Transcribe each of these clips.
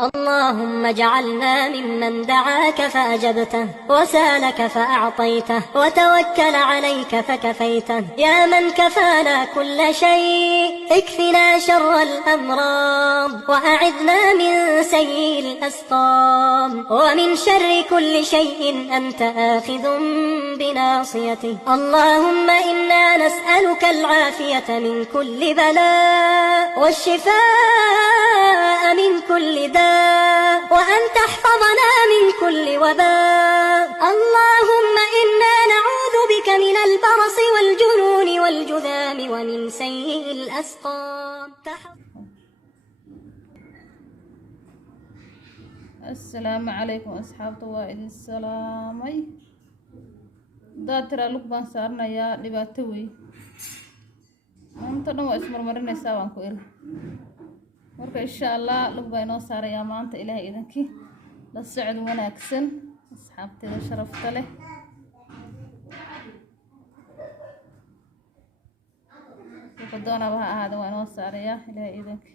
اللهم اجعلنا ممن دعاك فأجبته وسالك فأعطيته وتوكل عليك فكفيته. يا من كفانا كل شيء اكفنا شر الأمراض وأعذنا من سيء الأسقام ومن شر كل شيء أنت آخذ بناصيته. اللهم إنا نسألك العافية من كل بلاء والشفاء من كل داء وأن تحفظنا من كل وباء. اللهم إنا نعوذ بك من البرص والجنون والجذام ومن سيء الأسقام. السلام عليكم أصحابتي وإذن السلامي داترا لقبان صارنا يا لباتوي أنت نو اسمر مرنا سوان كوير marka insha Allah lug bay noo saaraya maanta ilaahay idanki la socod wanaagsan asxaabteeda sharafta leh wuxuu doonaba ha ahaado waa noo saaraya ilaahay idanki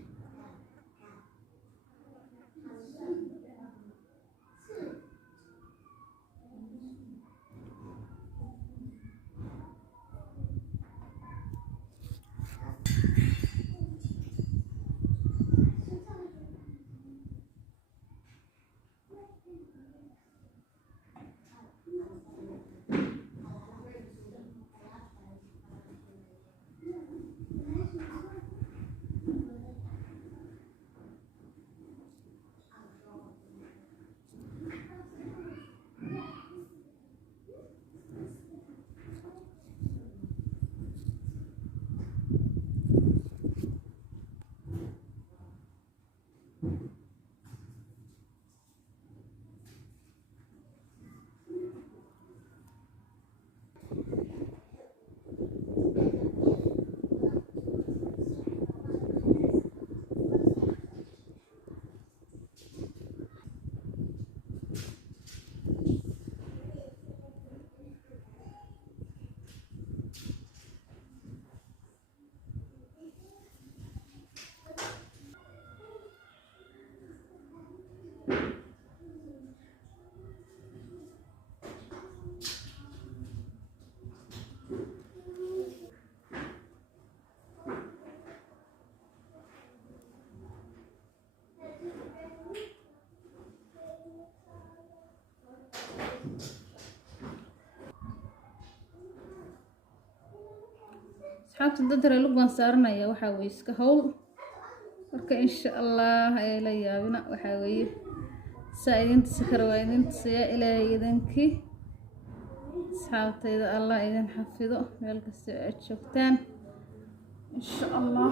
asxaabta dadra lugban saaranaya waxa way iska hawl marka insha Allah ay la yaabina waxa way saayinta sikar waa idinta siya ilaahay idanki asxaabtayda Allah idin xafido meel kasta aad joogtaan insha Allah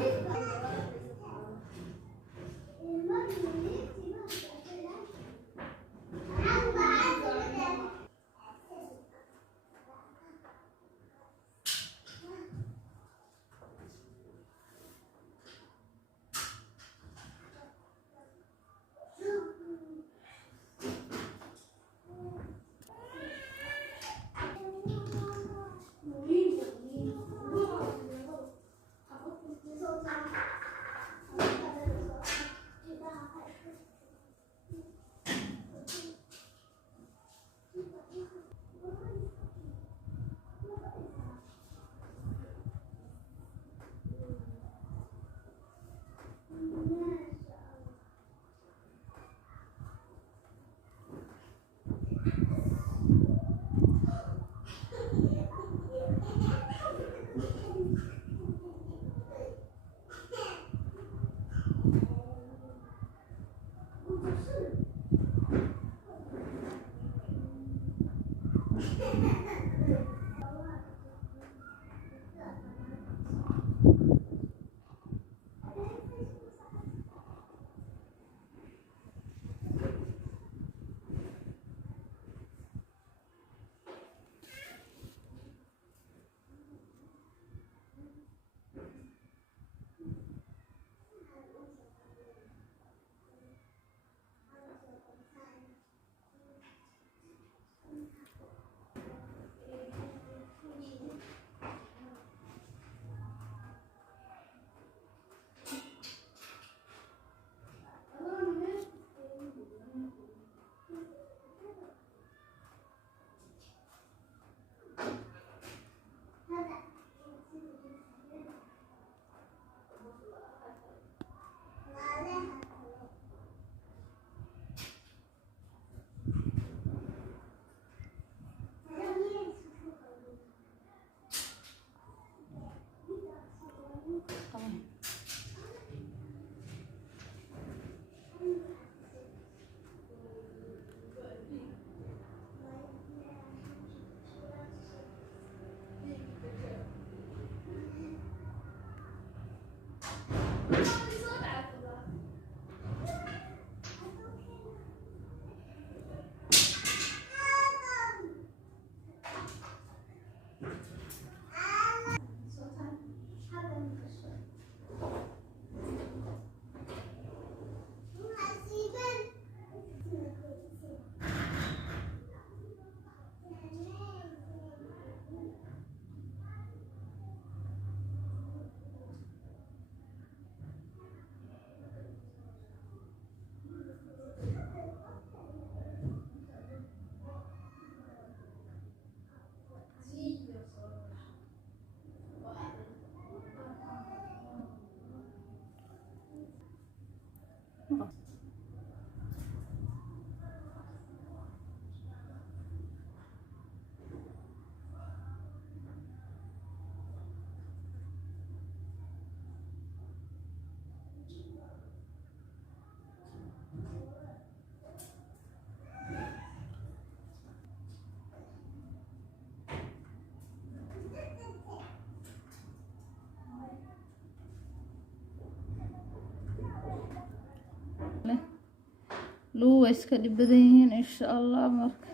luu way iska dhib badan yihiin insha allah. Marka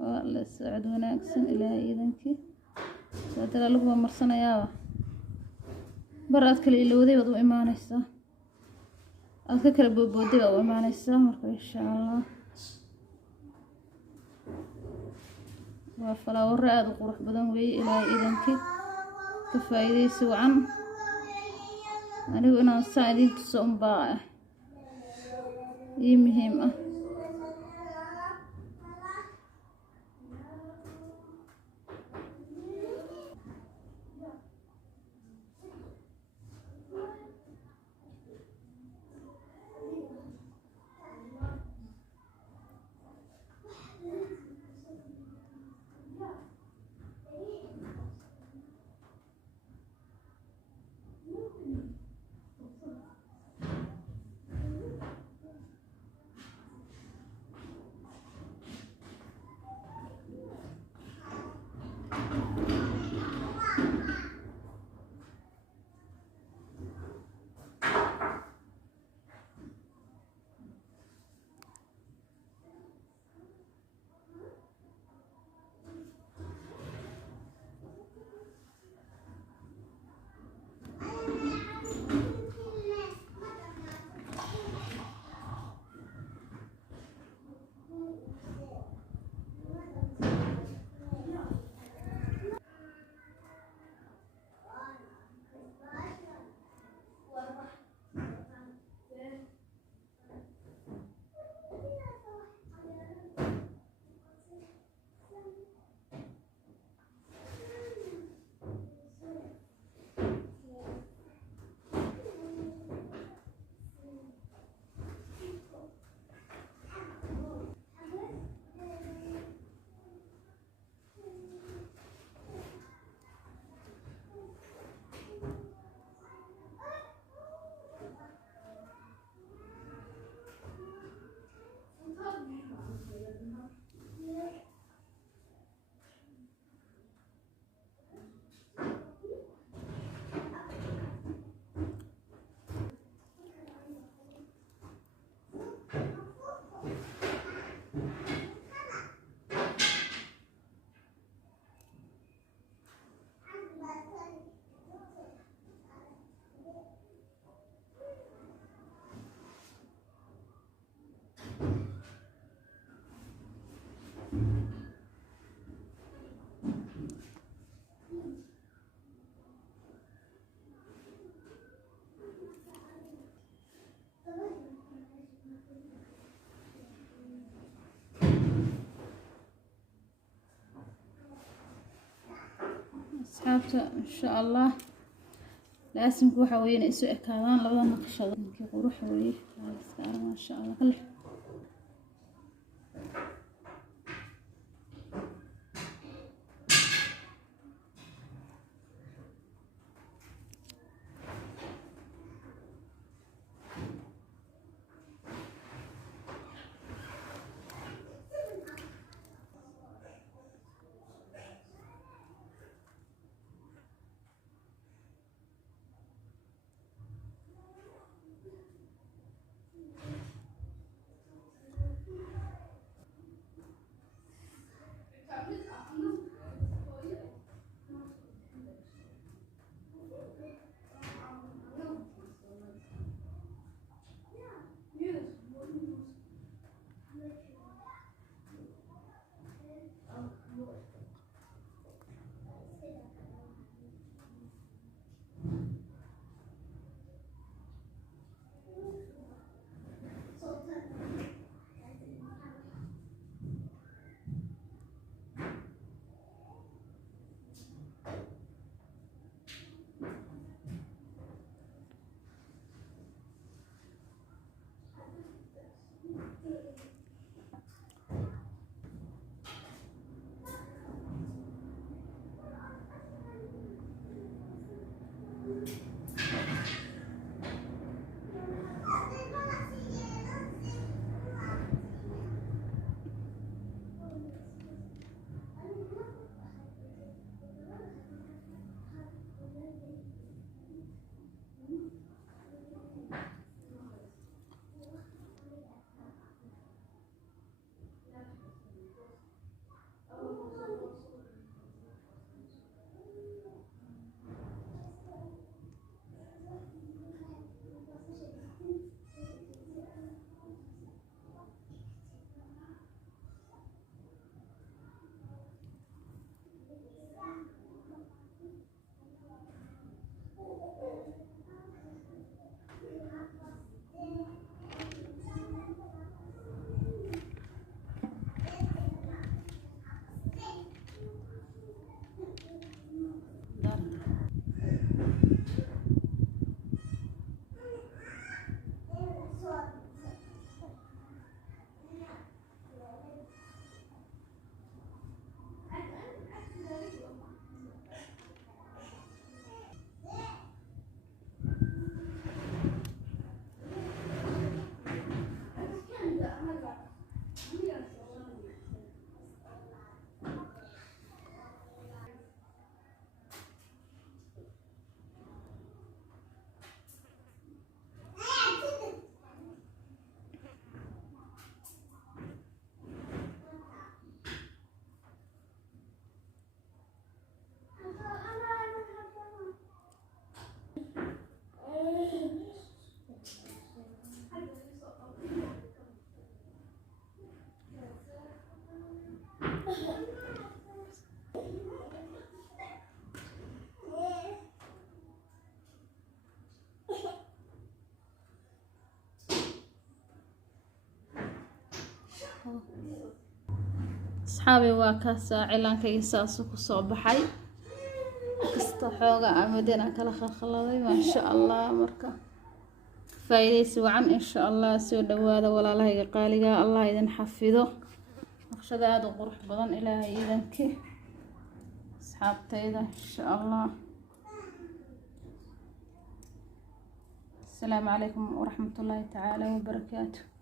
waa la socod wanaagsan ilaahay iidankii. saadala lagu marsanayaa bar aad kale ilowday baad u imaanaysaa, aad ka kala boodbooday baad u imaanaysaa. marka insha allah waa falaawaro aad u qurux badan weeye ilaahay iidankii. ka faa'iidaysi wacan. anigu inaan saa idin tuso unbaa ii muhiim ah. asxaabta insha allah laasimku waxa weeye inay isu ekaadaan labada naqshado. ninkii qurux weeye iska arag masha allah kale. أصحابي وكاسة علان كيسا سوق صباحي استحوغا عمدنا كلا خلخلادي ما شاء الله مركا فايديس وعن إن شاء الله سو دوادا ولا لا قاليغا الله إذن حفظه نقشدا هذا قروح بدن إلهي إذنك أصحابتي إن شاء الله. السلام عليكم ورحمة الله تعالى وبركاته.